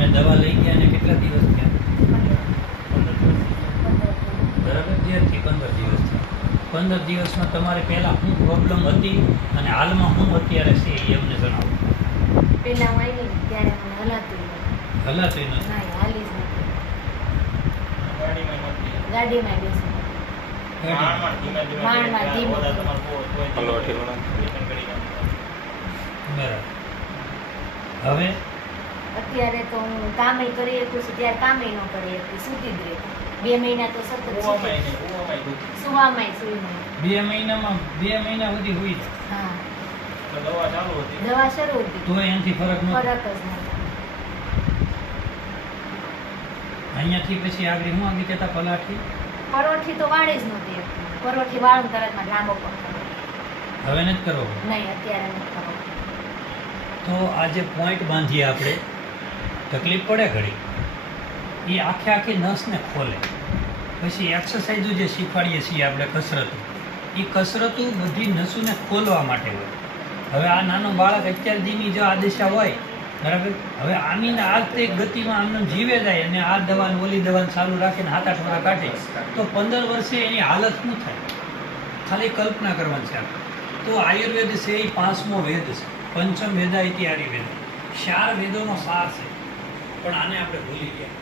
તમે દવા લઈ ગયા અને કેટલા દિવસ થયા? બરાબર, 13 થી 15 દિવસ થયા. 15 દિવસમાં તમારે પહેલાં શું પ્રોબ્લેમ હતી અને હાલમાં શું અત્યારે છે એ અમને જણાવો. પેલા હું આવી ને ત્યારે મને હલાતું નહોતું. હલાતું નથી? ના, હાલી જ નથી. ગાડીમાં બેસી માણમાં ધીમે બરાબર. હવે અત્યારે તો હું કામે કરી શકું છું, ત્યારે કામે ન કરી શકતી, સૂતી જ રહેતી. 2 મહિના તો સતત સુવામાં સુઈ. 2 મહિનામાં 2 મહિના સુધી હોઈ જાય. હા, દવા દવા ચાલુ હતી. શરૂ હતી, તો એનાથી ફરક ન ફરક જ નહોતો. અહીંયાથી પછી આગળ હું આગળ કહેતા પલાઠી પરોઠી તો વાળી જ નહોતી શકતી. પરોઠી વાળું તરતમાં લાંબો પણ હવે નથી કરવો. નહીં, અત્યારે નથી કરવો. તો આ જે પોઈન્ટ બાંધીએ આપણે, તકલીફ પડે ઘડી, એ આખી નસને ખોલે. પછી એક્સરસાઇઝો જે શીખવાડીએ છીએ આપણે, કસરતો, એ કસરતો બધી નસોને ખોલવા માટે હોય. હવે આ નાનો બાળક અત્યાર દીની જો આ દિશા હોય, બરાબર, હવે આની ને આ તે ગતિમાં આમને જીવે જાય અને આ દવાને ઓલી દવાને ચાલુ રાખીને 7-8 વર્ષ કાઢે તો 15 વર્ષે એની હાલત શું થાય? ખાલી કલ્પના કરવાની છે આપણે. તો આયુર્વેદ છે એ 5મો વેદ છે. પંચમ વેદા ઇતિ આયુર્વેદ, 4 વેદોનો સાર છે. પણ આને આપણે ભૂલી ગયા.